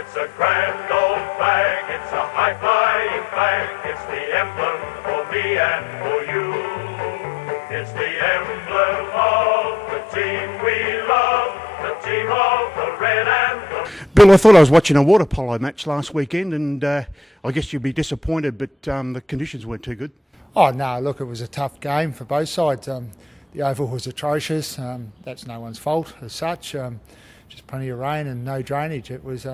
It's a grand old flag, it's a high-flying flag. It's the emblem for me and for you. It's the emblem of the team we love, the team of the red and the... Bill, I thought I was watching a water polo match last weekend, and I guess you'd be disappointed, but the conditions weren't too good. Oh no, look, it was a tough game for both sides. The oval was atrocious. That's no one's fault as such. Just plenty of rain and no drainage. It was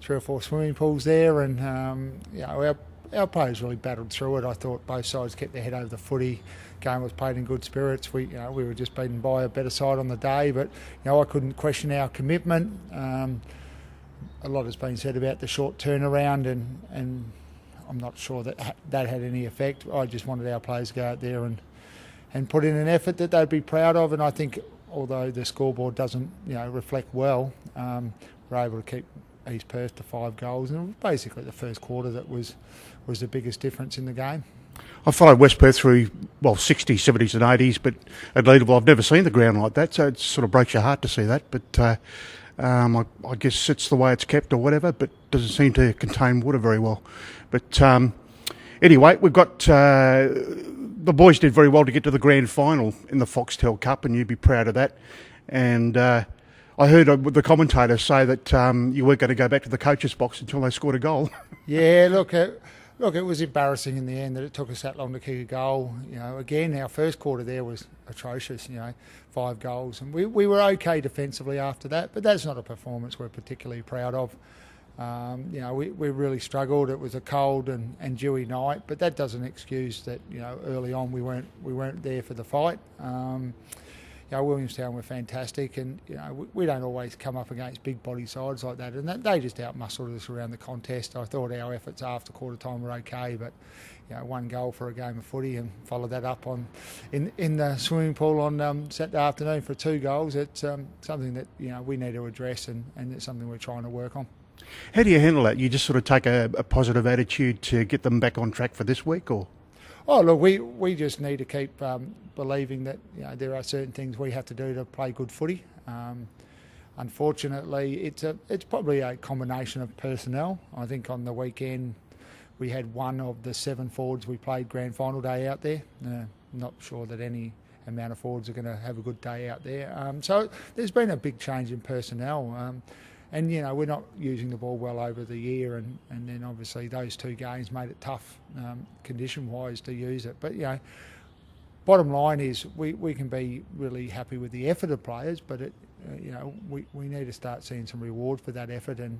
3 or 4 swimming pools there, and our players really battled through it. I thought both sides kept their head over the footy. Game was played in good spirits. We were just beaten by a better side on the day, but I couldn't question our commitment. A lot has been said about the short turnaround, and I'm not sure that had any effect. I just wanted our players to go out there and put in an effort that they'd be proud of, and I think although the scoreboard doesn't reflect well, we're able to keep East Perth to 5 goals, and it was basically the first quarter that was the biggest difference in the game. I followed West Perth through, 60s, 70s and 80s, but at Leadville I've never seen the ground like that, so it sort of breaks your heart to see that. But I guess it's the way it's kept or whatever, but doesn't seem to contain water very well. But anyway, we've got... the boys did very well to get to the grand final in the Foxtel Cup, and you'd be proud of that. And I heard the commentators say that you weren't going to go back to the coach's box until they scored a goal. Yeah, look, it was embarrassing in the end that it took us that long to kick a goal. Again, our first quarter there was atrocious. 5 goals, and we were okay defensively after that. But that's not a performance we're particularly proud of. We really struggled. It was a cold and dewy night, but that doesn't excuse that. Early on we weren't there for the fight. Williamstown were fantastic, and we don't always come up against big body sides like that, and they just outmuscled us around the contest. I thought our efforts after quarter time were okay, but 1 goal for a game of footy and followed that up in the swimming pool on Saturday afternoon for 2 goals. It's something that we need to address, and it's something we're trying to work on. How do you handle that? You just sort of take a positive attitude to get them back on track for this week, or? Oh look, we just need to keep believing that there are certain things we have to do to play good footy. Unfortunately, it's probably a combination of personnel. I think on the weekend we had 1 of the 7 forwards we played grand final day out there. Not sure that any amount of forwards are going to have a good day out there. So there's been a big change in personnel. And we're not using the ball well over the year, and then obviously those 2 games made it tough condition-wise to use it. But bottom line is we can be really happy with the effort of players, but we need to start seeing some reward for that effort, and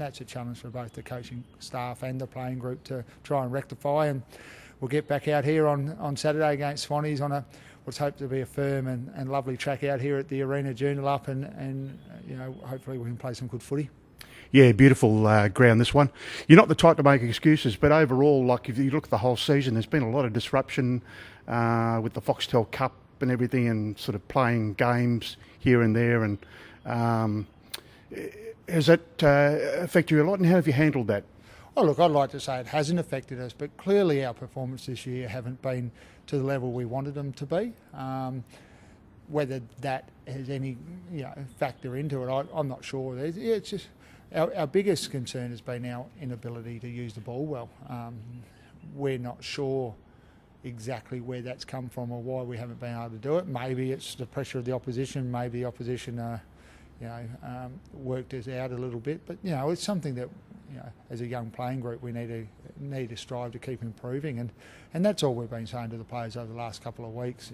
that's a challenge for both the coaching staff and the playing group to try and rectify. And we'll get back out here on Saturday against Swannies on what's hoped to be a firm and lovely track out here at the Arena Joondalup, and hopefully we can play some good footy. Yeah, beautiful ground, this one. You're not the type to make excuses, but overall, like if you look at the whole season, there's been a lot of disruption with the Foxtel Cup and everything, and sort of playing games here and there. And has that affected you a lot, and how have you handled that? Oh look, I'd like to say it hasn't affected us, but clearly our performance this year haven't been to the level we wanted them to be. Whether that has any factor into it, I'm not sure. It's just our biggest concern has been our inability to use the ball well. We're not sure exactly where that's come from or why we haven't been able to do it. Maybe it's the pressure of the opposition. Maybe the opposition, worked us out a little bit. But it's something that as a young playing group we need to strive to keep improving, and that's all we've been saying to the players over the last couple of weeks.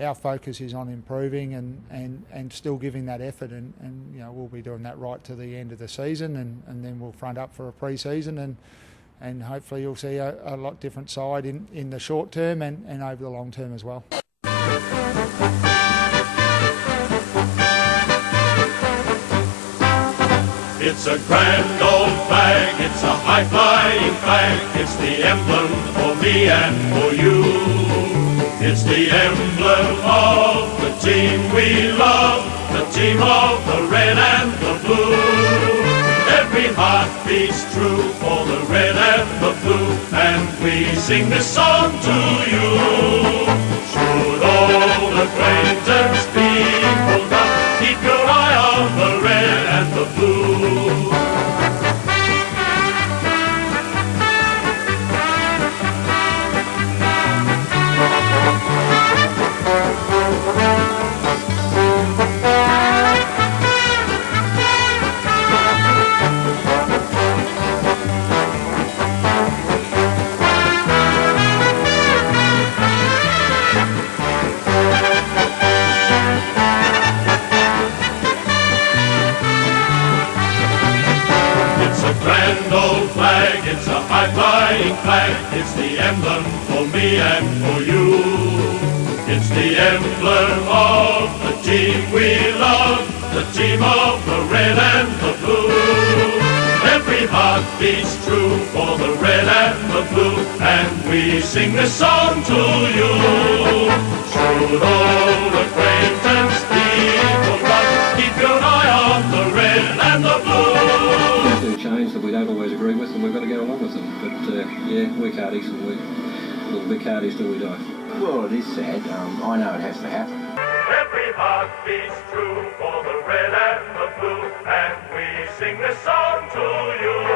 Our focus is on improving and still giving that effort, and we'll be doing that right to the end of the season, and then we'll front up for a pre-season, and hopefully you'll see a lot different side in the short term and over the long term as well. It's a grand old flag, it's a high-flying flag. It's the emblem for me and for you. It's the emblem of the team we love, the team of the red and the blue. Every heart beats true for the red and the blue, and we sing this song to you. Should old acquaintance people come, keep your eye on the red and the blue. Grand old flag, it's a high-flying flag. It's the emblem for me and for you. It's the emblem of the team we love, the team of the red and the blue. Every heart beats true for the red and the blue, and we sing this song to you. Should old acquaintance keep a run, keep your eye on the red and the blue. Change that we don't always agree with, and we've got to go along with them. But yeah, we're cardies, and we'll be cardies till we die. Well, it is sad. I know it has to happen. Every heart beats true for the red and the blue, and we sing this song to you.